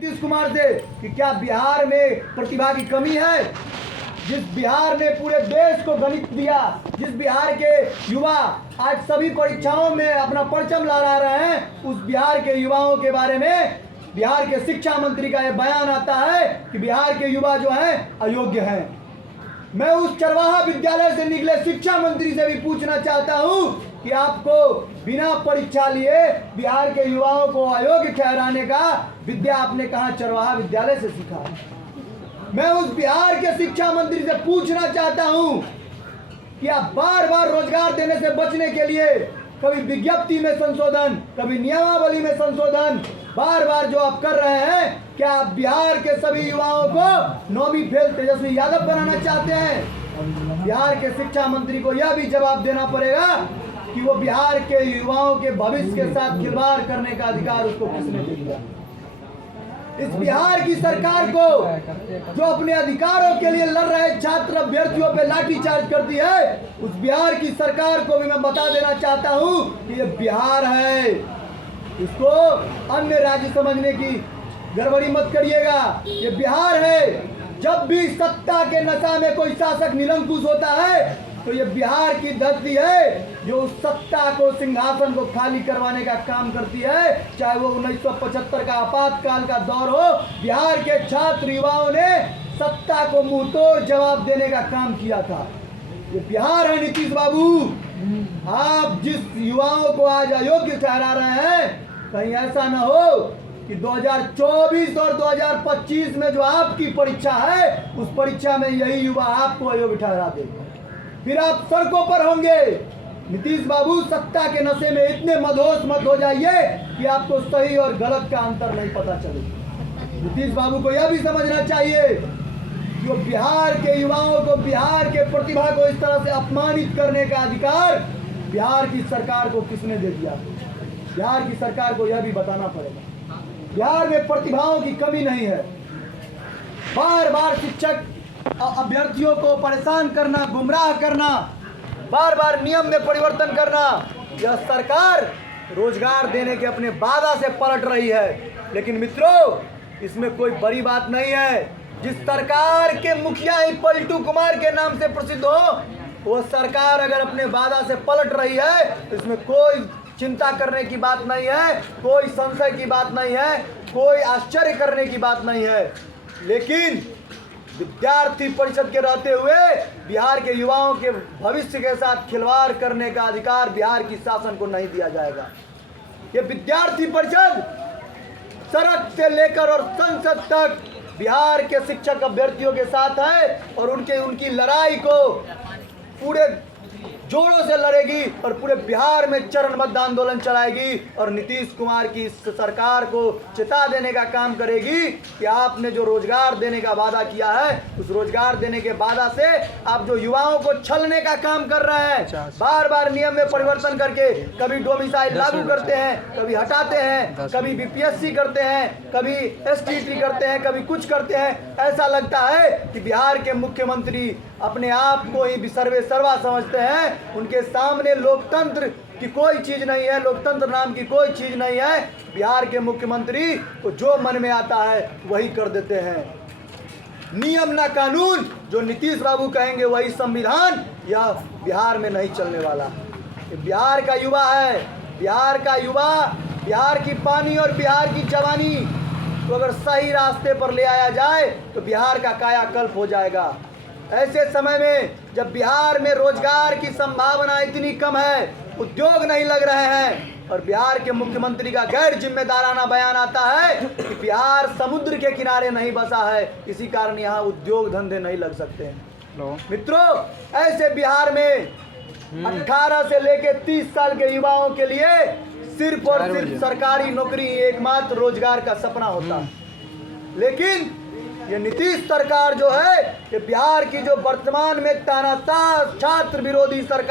नीतीश कुमार से कि क्या बिहार में प्रतिभा की कमी है। जिस बिहार ने पूरे देश को गणित दिया, जिस बिहार के युवा आज सभी परीक्षाओं में अपना परचम लहरा रहे हैं, उस बिहार के युवाओं के बारे में बिहार के शिक्षा मंत्री का यह बयान आता है कि बिहार के युवा जो हैं अयोग्य हैं। मैं उस चरवाहा विद्यालय से निकले शिक्षा मंत्री से भी पूछना चाहता हूं कि आपको बिना परीक्षा लिए बिहार के युवाओं को अयोग्य ठहराने का विद्या आपने कहां चरवाहा विद्यालय से सीखा। मैं उस बिहार के शिक्षा मंत्री से पूछना चाहता हूं कि आप बार बार रोजगार देने से बचने के लिए कभी विज्ञप्ति में संशोधन, कभी नियमावली में संशोधन, बार बार जो आप कर रहे हैं, क्या आप बिहार के सभी युवाओं को 9वीं फेल तेजस्वी यादव बनाना चाहते हैं। बिहार के शिक्षा मंत्री को यह भी जवाब देना पड़ेगा कि वो बिहार के युवाओं के भविष्य के साथ खिलवाड़ करने का अधिकार उसको किसने दिया। इस बिहार की सरकार को जो अपने अधिकारों के लिए लड़ रहे छात्र अभ्यर्थियों पे लाठीचार्ज करती है, उस बिहार की सरकार को भी मैं बता देना चाहता हूं कि ये बिहार है, इसको अन्य राज्य समझने की गड़बड़ी मत करिएगा। ये बिहार है। जब भी सत्ता के नशा में कोई शासक निरंकुश होता है तो ये बिहार की धरती है जो उस सत्ता को, सिंहासन को खाली करवाने का काम करती है। चाहे वो 1975 का आपातकाल का दौर हो, बिहार के छात्र युवाओं ने सत्ता को मुंहतोड़ जवाब देने का काम किया था। ये बिहार है नीतीश बाबू। आप जिस युवाओं को आज अयोग्य ठहरा रहे हैं, कहीं ऐसा ना हो कि 2024 और 2025 में जो आपकी परीक्षा है, उस परीक्षा में यही युवा आपको अयोग्य ठहरा दे, फिर आप सड़कों पर होंगे। नीतीश बाबू, सत्ता के नशे में इतने मदहोश मत हो जाइए कि आपको सही और गलत का अंतर नहीं पता चले। नीतीश बाबू को यह भी समझना चाहिए कि बिहार के युवाओं को, बिहार के प्रतिभा को इस तरह से अपमानित करने का अधिकार बिहार की सरकार को किसने दे दिया। बिहार की सरकार को यह भी बताना पड़ेगा। बिहार में प्रतिभाओं की कमी नहीं है। बार बार शिक्षक अभ्यर्थियों को परेशान करना, गुमराह करना, बार बार नियम में परिवर्तन करना, यह सरकार रोजगार देने के अपने वादा से पलट रही है। लेकिन मित्रों, इसमें कोई बड़ी बात नहीं है। जिस सरकार के मुखिया ही पलटू कुमार के नाम से प्रसिद्ध हो, वो सरकार अगर अपने वादा से पलट रही है तो इसमें कोई चिंता करने की बात नहीं है, कोई संशय की बात नहीं है, कोई आश्चर्य करने की बात नहीं है। लेकिन विद्यार्थी परिषद के रहते हुए बिहार के युवाओं के भविष्य के साथ खिलवाड़ करने का अधिकार बिहार की शासन को नहीं दिया जाएगा। ये विद्यार्थी परिषद सड़क से लेकर और संसद तक बिहार के शिक्षक अभ्यर्थियों के साथ है और उनकी लड़ाई को पूरे जोरों से लड़ेगी और पूरे बिहार में चरणबद्ध आंदोलन चलाएगी और नीतीश कुमार की इस सरकार को चेता देने का काम करेगी कि आपने जो रोजगार देने का वादा किया है, उस रोजगार देने के वादा से आप जो युवाओं को छलने का काम कर रहे हैं, बार बार नियम में परिवर्तन करके कभी डोमिसाइल लागू करते हैं, कभी हटाते हैं, कभी बीपीएससी करते हैं, कभी एसटीटी करते हैं, कभी कुछ करते हैं। ऐसा लगता है कि बिहार के मुख्यमंत्री अपने आप को ही सर्वे सर्वा समझते हैं। उनके सामने लोकतंत्र की कोई चीज नहीं है, लोकतंत्र नाम की कोई चीज नहीं है। बिहार के मुख्यमंत्री को जो मन में आता है वही कर देते हैं। नियम ना कानून, जो नीतीश बाबू कहेंगे वही संविधान, यह बिहार में नहीं चलने वाला। ये बिहार का युवा है, बिहार का युवा, बिहार की पानी और बिहार की जवानी तो अगर सही रास्ते पर ले आया जाए तो बिहार का कायाकल्प हो जाएगा। ऐसे समय में जब बिहार में रोजगार की संभावना इतनी कम है, उद्योग नहीं लग रहे हैं और बिहार के मुख्यमंत्री का गैर जिम्मेदाराना बयान आता है कि बिहार समुद्र के किनारे नहीं बसा है, इसी कारण यहाँ उद्योग धंधे नहीं लग सकते हैं। मित्रों, ऐसे बिहार में 18 से लेकर 30 साल के युवाओं के लिए सिर्फ और सिर्फ सरकारी नौकरी एकमात्र रोजगार का सपना होता है। लेकिन ये नीतीश सरकार जो है, ये बिहार की जो वर्तमान में तानाशाह छात्र विरोधी सरकार